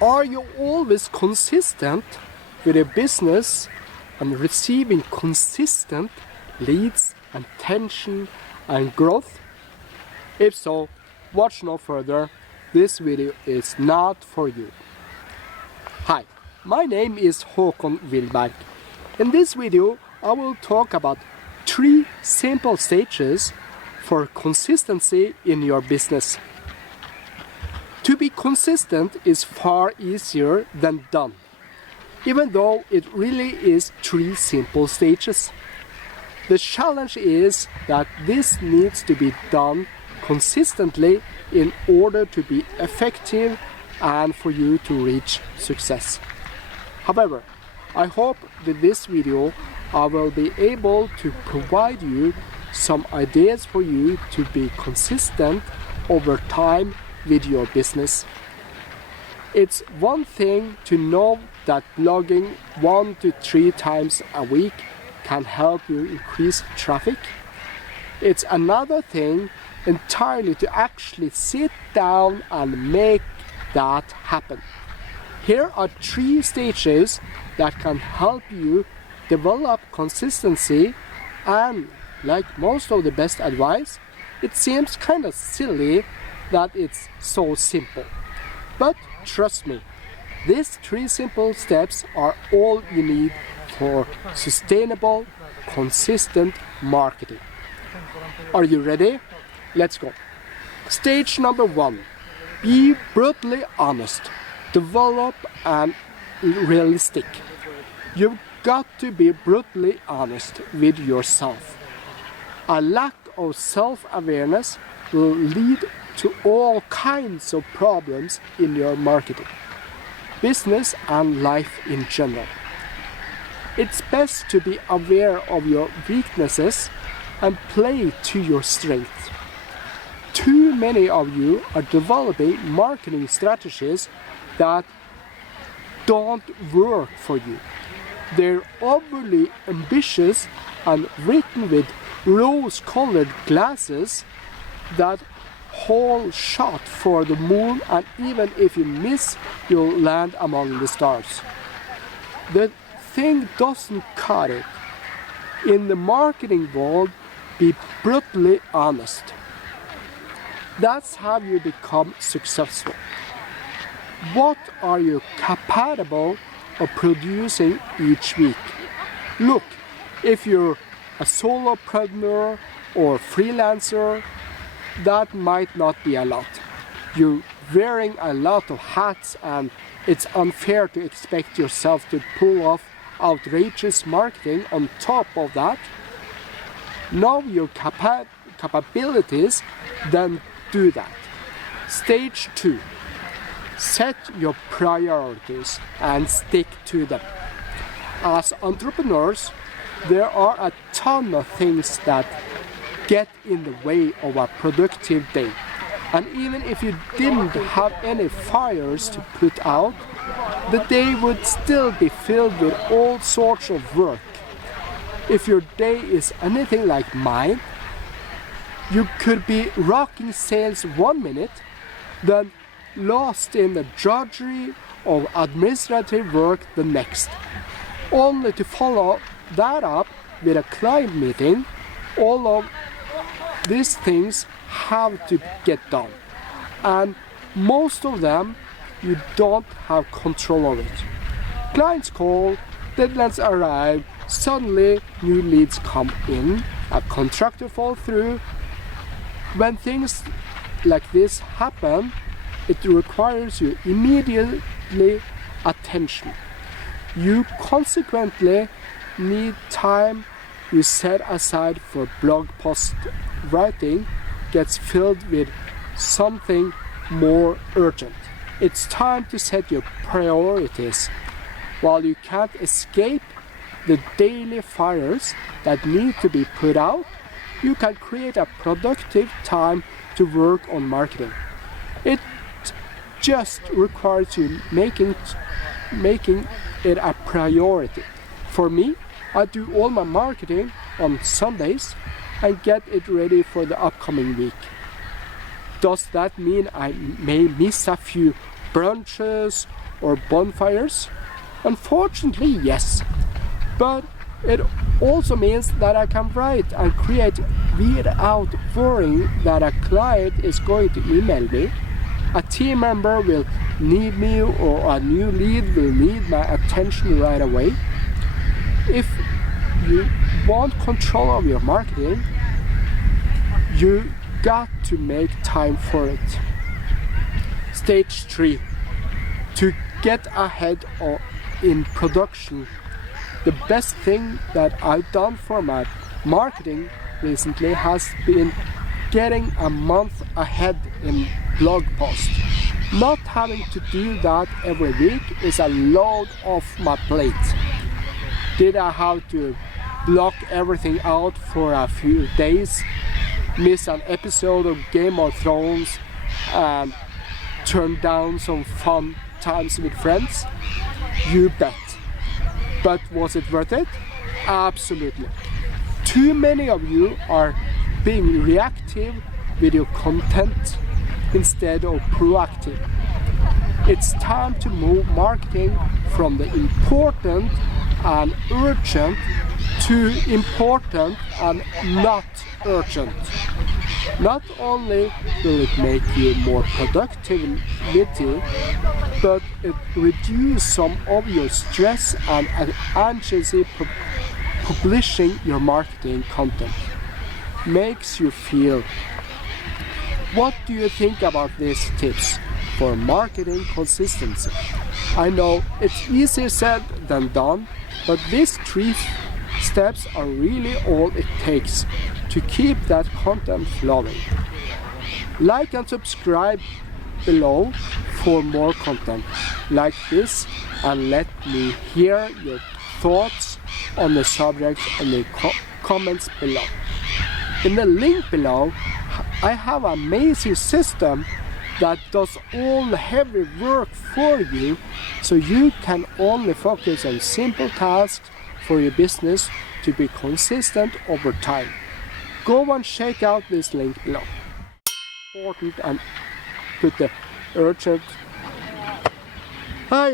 Are you always consistent with your business and receiving consistent leads and attention and growth? If so, watch no further. This video is not for you. Hi, my name is Håkon Wilberg. In this video, I will talk about 3 simple stages for consistency in your business. To be consistent is far easier than done, even though it really is 3 simple stages. The challenge is that this needs to be done consistently in order to be effective and for you to reach success. However, I hope with this video I will be able to provide you some ideas for you to be consistent over time with your business. It's one thing to know that blogging 1 to 3 times a week can help you increase traffic. It's another thing entirely to actually sit down and make that happen. Here are 3 stages that can help you develop consistency, and like most of the best advice, it seems kind of silly that it's so simple. But trust me, these 3 simple steps are all you need for sustainable, consistent marketing. Are you ready? Let's go. Stage number 1. Be brutally honest. Develop and realistic. You've got to be brutally honest with yourself. A lack of self-awareness will lead to all kinds of problems in your marketing, business and life in general. It's best to be aware of your weaknesses and play to your strengths. Too many of you are developing marketing strategies that don't work for you. They're overly ambitious and written with rose-colored glasses that whole shot for the moon, and even if you miss, you'll land among the stars. The thing doesn't cut it. In the marketing world, be brutally honest. That's how you become successful. What are you capable of producing each week? Look, if you're a solopreneur or freelancer, that might not be a lot. You're wearing a lot of hats, and it's unfair to expect yourself to pull off outrageous marketing on top of that. Know your capabilities, then do that. Stage 2. Set your priorities and stick to them. As entrepreneurs, there are a ton of things that get in the way of a productive day. And even if you didn't have any fires to put out, the day would still be filled with all sorts of work. If your day is anything like mine, you could be rocking sales 1 minute, then lost in the drudgery of administrative work the next, only to follow that up with a client meeting. All of these things have to get done, and most of them you don't have control of it. Clients call, deadlines arrive, suddenly new leads come in, a contractor falls through. When things like this happen, it requires your immediately attention. You consequently need time you set aside for blog post writing gets filled with something more urgent. It's time to set your priorities. While you can't escape the daily fires that need to be put out, you can create a productive time to work on marketing. It just requires you making it a priority. For me, I do all my marketing on Sundays and get it ready for the upcoming week. Does that mean I may miss a few brunches or bonfires? Unfortunately, yes. But it also means that I can write and create without worrying that a client is going to email me, a team member will need me, or a new lead will need my attention right away. If you want control of your marketing, you got to make time for it. Stage 3. To get ahead in production. The best thing that I've done for my marketing recently has been getting a month ahead in blog posts. Not having to do that every week is a load off my plate. Did I have to block everything out for a few days, miss an episode of Game of Thrones, and turn down some fun times with friends? You bet. But was it worth it? Absolutely. Too many of you are being reactive with your content instead of proactive. It's time to move marketing from the important and urgent to important and not urgent. Not only will it make you more productivity, but it reduces some of your stress and anxiety publishing your marketing content. Makes you feel. What do you think about these tips for marketing consistency? I know it's easier said than done, but these 3 steps are really all it takes to keep that content flowing. Like and subscribe below for more content like this, and let me hear your thoughts on the subject in the comments below. In the link below, I have an amazing system that does all the heavy work for you, so you can only focus on simple tasks for your business to be consistent over time. Go and check out this link below. Important, and put the urgent. Hi.